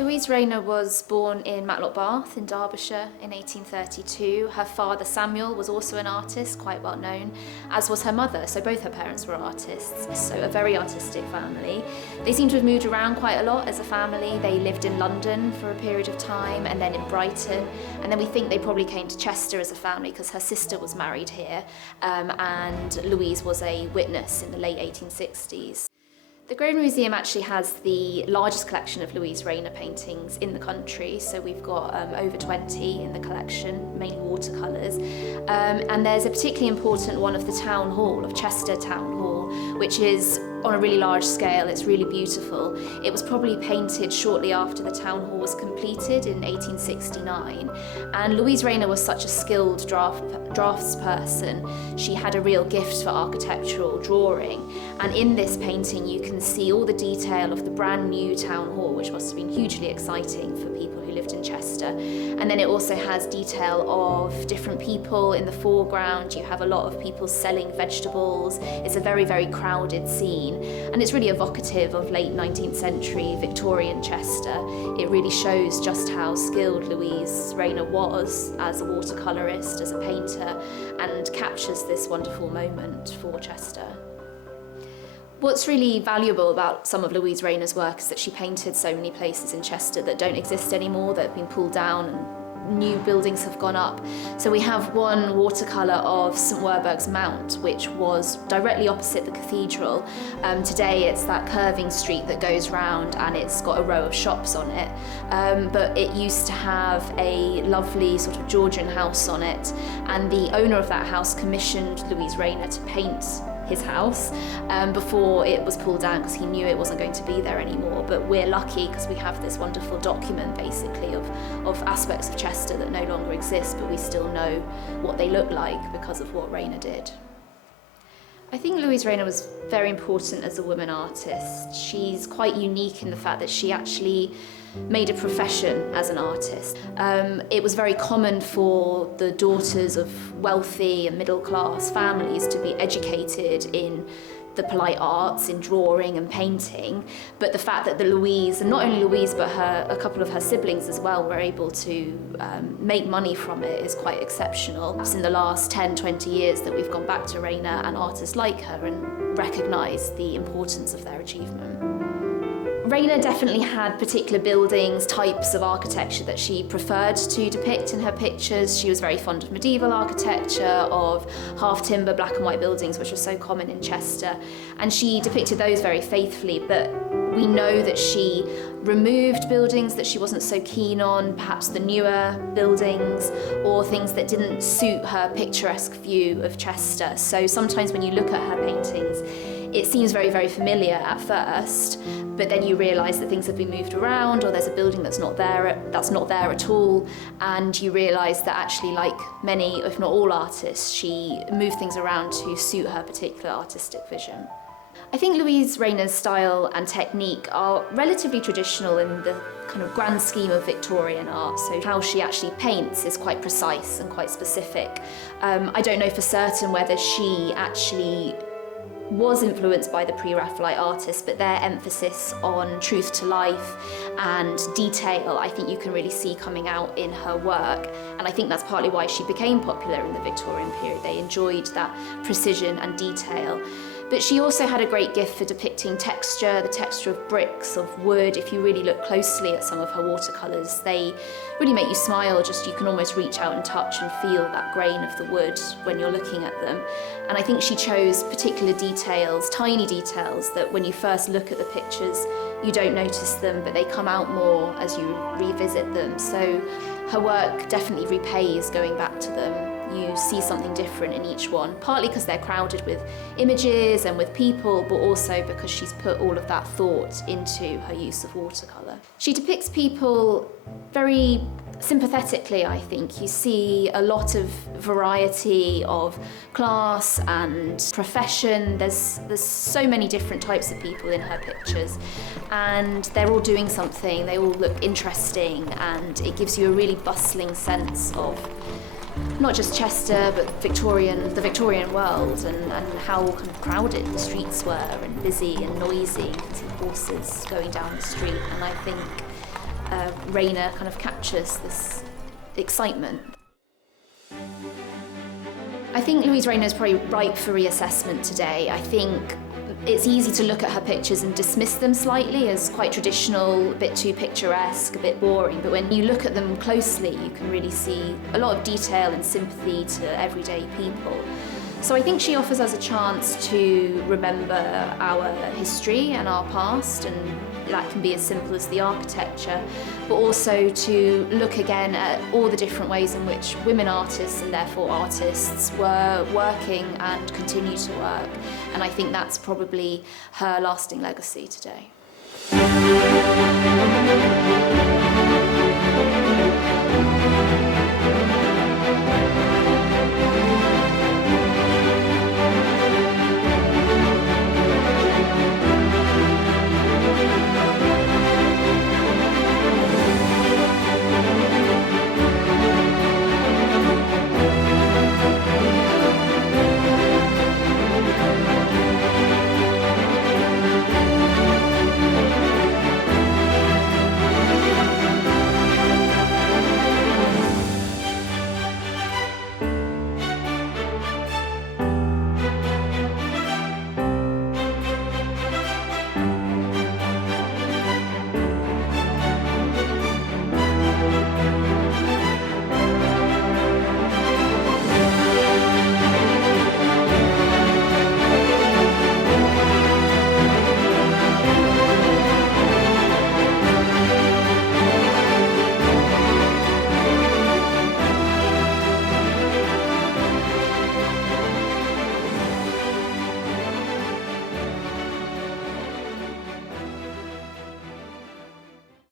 Louise Rayner was born in Matlock Bath in Derbyshire in 1832. Her father Samuel was also an artist, quite well known, as was her mother, so both her parents were artists, so a very artistic family. They seem to have moved around quite a lot as a family. They lived in London for a period of time and then in Brighton, and then we think they probably came to Chester as a family because her sister was married here and Louise was a witness in the late 1860s. The Grosvenor Museum actually has the largest collection of Louise Rayner paintings in the country, so we've got over 20 in the collection, mainly watercolours. And there's a particularly important one of the Town Hall, of Chester Town Hall, which is on a really large scale. It's really beautiful. It was probably painted shortly after the Town Hall was completed in 1869. And Louise Rayner was such a skilled draftsperson. She had a real gift for architectural drawing. And in this painting, you can see all the detail of the brand new Town Hall, which must have been hugely exciting for people who lived in Chester. And then it also has detail of different people in the foreground. You have a lot of people selling vegetables. It's a very, very crowded scene. And it's really evocative of late 19th century Victorian Chester. It really shows just how skilled Louise Rayner was as a watercolourist, as a painter, and captures this wonderful moment for Chester. What's really valuable about some of Louise Rayner's work is that she painted so many places in Chester that don't exist anymore, that have been pulled down and new buildings have gone up. So we have one watercolour of St Werburgh's Mount, which was directly opposite the cathedral. Today it's that curving street that goes round and it's got a row of shops on it. But it used to have a lovely sort of Georgian house on it, and the owner of that house commissioned Louise Rayner to paint his house before it was pulled down because he knew it wasn't going to be there anymore. But we're lucky because we have this wonderful document basically of aspects of Chester that no longer exist, but we still know what they look like because of what Rayner did. I think Louise Rayner was very important as a woman artist. She's quite unique in the fact that she actually made a profession as an artist. It was very common for the daughters of wealthy and middle-class families to be educated in the polite arts, in drawing and painting, but the fact that Louise, and not only Louise but a couple of her siblings as well, were able to make money from it is quite exceptional. Perhaps in the last 10, 20 years that we've gone back to Rayner and artists like her and recognised the importance of their achievement. Rayner definitely had particular buildings, types of architecture that she preferred to depict in her pictures. She was very fond of medieval architecture, of half-timber black and white buildings, which are so common in Chester, and she depicted those very faithfully, but we know that she removed buildings that she wasn't so keen on, perhaps the newer buildings, or things that didn't suit her picturesque view of Chester. So sometimes when you look at her paintings, it seems very, very familiar at first, but then you realise that things have been moved around, or there's a building that's not there at all, and you realise that actually, like many, if not all artists, she moved things around to suit her particular artistic vision. I think Louise Rayner's style and technique are relatively traditional in the kind of grand scheme of Victorian art, so how she actually paints is quite precise and quite specific. I don't know for certain whether she actually was influenced by the pre-Raphaelite artists, but their emphasis on truth to life and detail, I think you can really see coming out in her work. And I think that's partly why she became popular in the Victorian period. They enjoyed that precision and detail. But she also had a great gift for depicting texture, the texture of bricks, of wood. If you really look closely at some of her watercolours, they really make you smile. Just you can almost reach out and touch and feel that grain of the wood when you're looking at them. And I think she chose particular details, tiny details, that when you first look at the pictures, you don't notice them, but they come out more as you revisit them. So her work definitely repays going back to them. You see something different in each one, partly because they're crowded with images and with people, but also because she's put all of that thought into her use of watercolour. She depicts people very sympathetically, I think. You see a lot of variety of class and profession. There's so many different types of people in her pictures, and they're all doing something. They all look interesting, and it gives you a really bustling sense of not just Chester, but the Victorian world, and how kind of crowded the streets were, and busy and noisy, and horses going down the street. And I think Rayner kind of captures this excitement. I think Louise Rayner is probably ripe for reassessment today. I think it's easy to look at her pictures and dismiss them slightly as quite traditional, a bit too picturesque, a bit boring, but when you look at them closely, you can really see a lot of detail and sympathy to everyday people. So I think she offers us a chance to remember our history and our past, and that can be as simple as the architecture, but also to look again at all the different ways in which women artists, and therefore artists, were working and continue to work. And I think that's probably her lasting legacy today.